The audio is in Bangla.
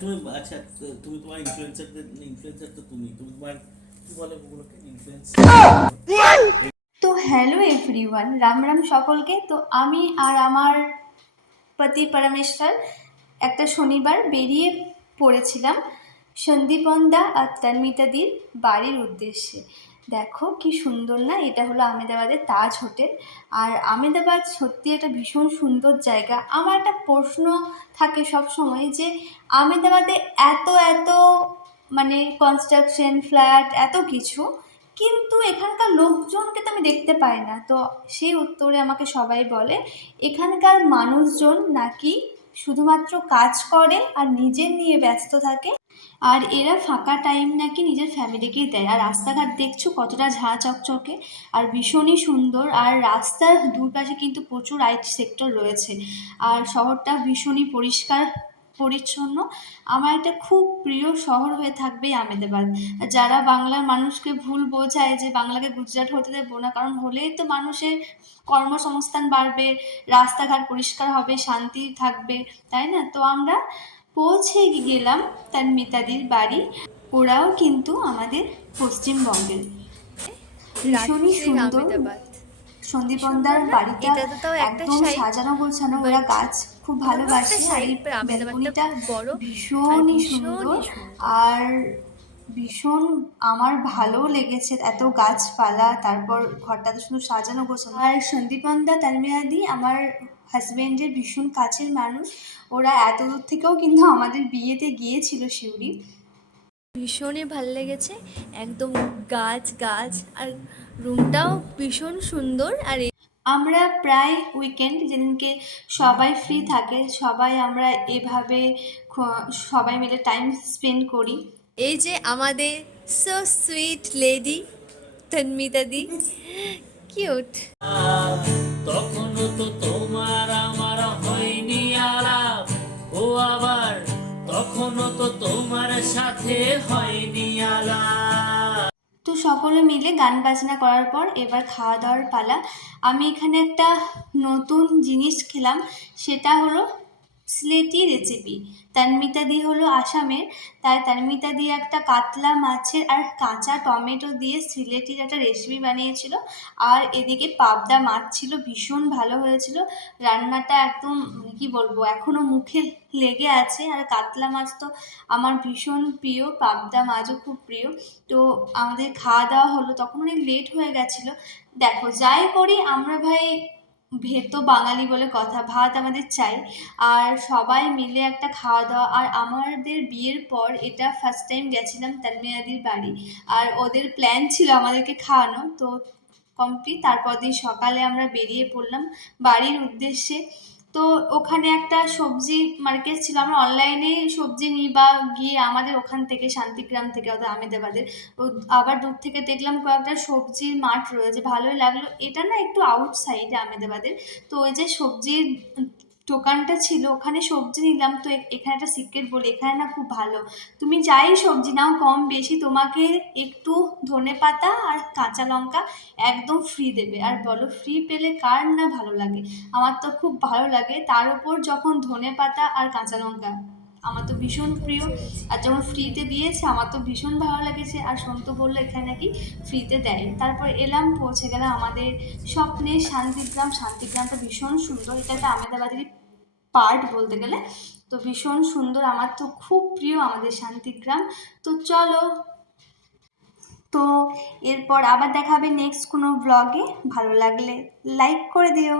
তুমি আচ্ছা, তুমি তোমার ইনফ্লুয়েন্সার তো তুমি তুমি তোমার কি বলে ওগুলোকে তো হ্যালো এভরিওয়ান, রাম রাম সকলকে। তো আমি আর আমার পতি পরমেশ্বর একটা শনিবার বেরিয়ে পড়েছিলাম সন্দীপনদা আর তন্মিতাদির বাড়ির উদ্দেশ্যে। দেখো কি সুন্দর না, এটা হলো আহমেদাবাদের তাজ হোটেল। আর আহমেদাবাদ সত্যি একটা ভীষণ সুন্দর জায়গা। আমার একটা প্রশ্ন থাকে সব সময় যে আহমেদাবাদে এত এত মানে কনস্ট্রাকশন, ফ্ল্যাট, এত কিছু, কিন্তু এখানকার লোকজনকে তো আমি দেখতে পাই না। তো সেই উত্তরে আমাকে সবাই বলে এখানকার মানুষজন নাকি শুধুমাত্র কাজ করে আর নিজের নিয়ে ব্যস্ত থাকে, আর এরা ফাঁকা টাইম নাকি নিজের ফ্যামিলিকেই দেয়। আর রাস্তাঘাট দেখছো কতটা ঝাঁ চকচকে আর ভীষণই সুন্দর। আর রাস্তার দুপাশে কিন্তু প্রচুর আইটি সেক্টর রয়েছে। আর শহরটা ভীষণই পরিষ্কার পরিচ্ছন্ন। আমার একটা খুব প্রিয় শহর হয়ে থাকবে আহমেদাবাদ। যারা বাংলার মানুষকে ভুল বোঝায় যে বাংলাকে গুজরাট হতে দেবো না, কারণ হলেই তো মানুষের কর্মসংস্থান বাড়বে, রাস্তাঘাট পরিষ্কার হবে, শান্তি থাকবে, তাই না? তো আমরা পৌঁছে গেলাম তন্মিতাদির বাড়ি। ওরাও কিন্তু আমাদের পশ্চিমবঙ্গের। ভীষণই রাত্রির সুন্দর। আমেদাবাদ কি সন্দীপনদার সুন্দর না? বাড়িটা এটা তো তাও একটা একদম সাইড, সাজানো গোছানো, ওরা বাট গাছ খুব অন্য একটা ভালোবাসে। আর সাইড এই আমেদাবাদটা ব্যালকনিটা খুব বড় আর ভীষণই সুন্দর। ভীষণই সুন্দর। আর ভীষণ আমার ভালো লেগেছে এত গাছপালা, তারপর ঘরটা তো শুধু সাজানো গোছানো। আর সন্দীপনদা তানমিয়াদি আমার হাজব্যান্ডের ভীষণ কাছের মানুষ। ওরা এত দূর থেকেও কিন্তু আমাদের বিয়েতে গিয়েছিল শিউরি। ভীষণই ভাল লেগেছে, একদম গাছ গাছ, আর রুমটাও ভীষণ সুন্দর। আর আমরা প্রায় উইকেন্ড যেদিনকে সবাই ফ্রি থাকে, সবাই আমরা এভাবে সবাই মিলে টাইম স্পেন্ড করি। এই যে আমাদের সো সুইট লেডি তন্মিতা দি, কিউট। তখনও তো তোমার আমার হয়নি আলাপ, ও আবার তখনও তো তোমার সাথে হয়নি আলাপ। তো সকলে মিলে গান বাজনা করার পর এবার খাওয়া দাওয়ার পালা। আমি এখানে একটা নতুন জিনিস খেলাম, সেটা হলো সিলেটি রেসিপি। তানমিতাদি হলো আসামের, তাই তানমিতাদি একটা কাতলা মাছের আর কাঁচা টমেটো দিয়ে সিলেটির একটা রেসিপি বানিয়েছিল। আর এদিকে পাবদা মাছ ছিল, ভীষণ ভালো হয়েছিল রান্নাটা। একদম মানে কি বলবো, এখনও মুখে লেগে আছে। আর কাতলা মাছ তো আমার ভীষণ প্রিয়, পাবদা মাছও খুব প্রিয়। তো আমাদের খাওয়া দাওয়া হলো, তখন অনেক লেট হয়ে গেছিলো। দেখো যাই করি আমরা ভাই, ভেতো বাঙালি বলে কথা, ভাত আমাদের চাই। আর সবাই মিলে একটা খাওয়া দাওয়া। আর আমাদের বিয়ের পর এটা ফার্স্ট টাইম গেছিলাম তানমিয়াদির বাড়ি। আর ওদের প্ল্যান ছিল আমাদেরকে খাওয়ানো, তো কমপ্লিট। তারপর দিন সকালে আমরা বেরিয়ে পড়লাম বাড়ির উদ্দেশ্যে। তো ওখানে একটা সবজি মার্কেট ছিল, আমরা অনলাইনে সবজি নিই বা গিয়ে আমাদের ওখান থেকে শান্তিগ্রাম থেকে অর্থাৎ আমেদাবাদের ও আবার দূর থেকে দেখলাম কয়েকটা সবজির মাঠ রয়েছে, ভালোই লাগলো। এটা না একটু আউটসাইডে আমেদাবাদের। তো ওই যে সবজির দোকানটা ছিল ওখানে সবজি নিলাম। তো এখানে একটা সিক্রেট বলি, এখানে না খুব ভালো, তুমি যাই সবজি নাও কম বেশি তোমাকে একটু ধনেপাতা আর কাঁচা লঙ্কা একদম ফ্রি দেবে। আর বলো ফ্রি পেলে কার না ভালো লাগে? আমার তো খুব ভালো লাগে। তার উপর যখন ধনেপাতা আর কাঁচা লঙ্কা, আমার তো ভীষণ প্রিয়। বুঝেছি। আর যখন ফ্রিতে দিয়েছে আমার তো ভীষণ ভালো লেগেছে। আর সন্তু বললো এখানে নাকি ফ্রিতে দেয়। তারপর এলাম, পৌঁছে গেলাম আমাদের স্বপ্নের শান্তিগ্রাম। শান্তিগ্রামটা ভীষণ সুন্দর, এটা একটা আমেদাবাদেরই পার্ট বলতে গেলে। তো ভীষণ সুন্দর, আমার তো খুব প্রিয় আমাদের শান্তিগ্রাম। তো চলো, তো এরপর আবার দেখা হবে নেক্সট কোনো ব্লগে। ভালো লাগলে লাইক করে দিও।